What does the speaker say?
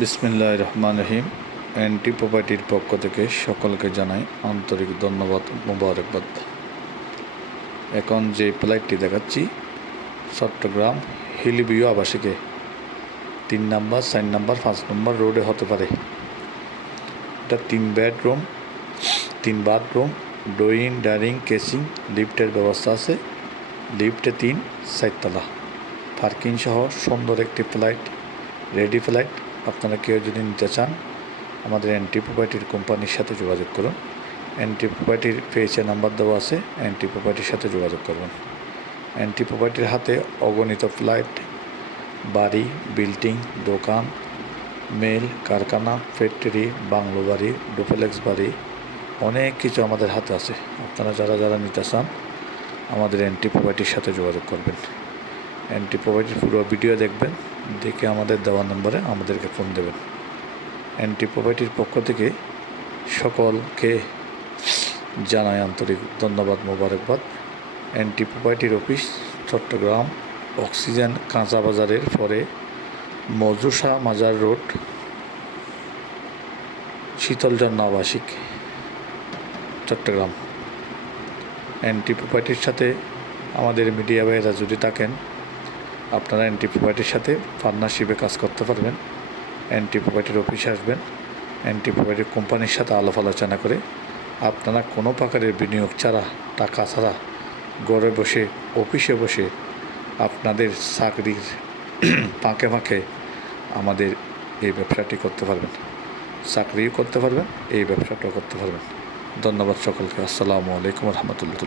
বিসমিল্লাহির রহমানির রহিম। এনটি প্রপার্টির পক্ষ থেকে সকলকে জানাই আন্তরিক ধন্যবাদ, মোবারকবাদ। এখন যে ফ্ল্যাটটি দেখাচ্ছি চট্টগ্রাম হিলিভিউ আবাসিকে 3 নম্বর, 4 নম্বর, 5 নম্বর রোডে হতে পারে। এটা 3 bedroom, 3 bathroom, drawing, dining, casing, লিফটের ব্যবস্থা আছে। লিফটে 3-4 তলা, পার্কিং সহ সুন্দর একটি ফ্ল্যাট, রেডি ফ্ল্যাট। আপনারা কেউ যদি নিতে চান আমাদের এনটি প্রপার্টির কোম্পানির সাথে যোগাযোগ করুন। এনটি প্রপার্টির পেজে নাম্বার দেওয়া আছে, এনটি প্রপার্টির সাথে যোগাযোগ করবেন। এনটি প্রপার্টির হাতে অগণিত ফ্ল্যাট, বাড়ি, বিল্ডিং, দোকান, মিল, কারখানা, ফ্যাক্টরি, বাংলো বাড়ি, ডুপ্লেক্স বাড়ি, অনেক কিছু আমাদের হাতে আছে। আপনারা যারা নিতে চান আমাদের এনটি প্রপার্টির সাথে যোগাযোগ করবেন। এনটি প্রপার্টির পুরো ভিডিও দেখবেন, দেখে আমাদের দেওয়া নম্বরে আমাদেরকে ফোন দেবেন। এনটি প্রপার্টির পক্ষ থেকে সকলকে জানাই আন্তরিক ধন্যবাদ, মোবারকবাদ। এনটি প্রপার্টির অফিস চট্টগ্রাম অক্সিজেন কাঁচা বাজারের পরে মজুসা মাজার রোড, শীতলঝর্ণা আবাসিক, চট্টগ্রাম। এনটি প্রপার্টির সাথে আমাদের মিডিয়া ভাইয়েরা যদি থাকেন আপনারা এনটি প্রপার্টির সাথে পার্টনারশিপে কাজ করতে পারবেন। এনটি প্রপার্টির অফিসে আসবেন, এনটি প্রপার্টির কোম্পানির সাথে আলাপ আলোচনা করে আপনারা কোনো প্রকারের বিনিয়োগ ছাড়া, টাকা ছাড়া ঘরে বসে, অফিসে বসে আপনাদের চাকরির ফাঁকে ফাঁকে আমাদের এই ব্যবসাটি করতে পারবেন। চাকরিও করতে পারবেন, এই ব্যবসাটাও করতে পারবেন। ধন্যবাদ সকলকে। আসসালামু আলাইকুম রহমতুল্লাহ।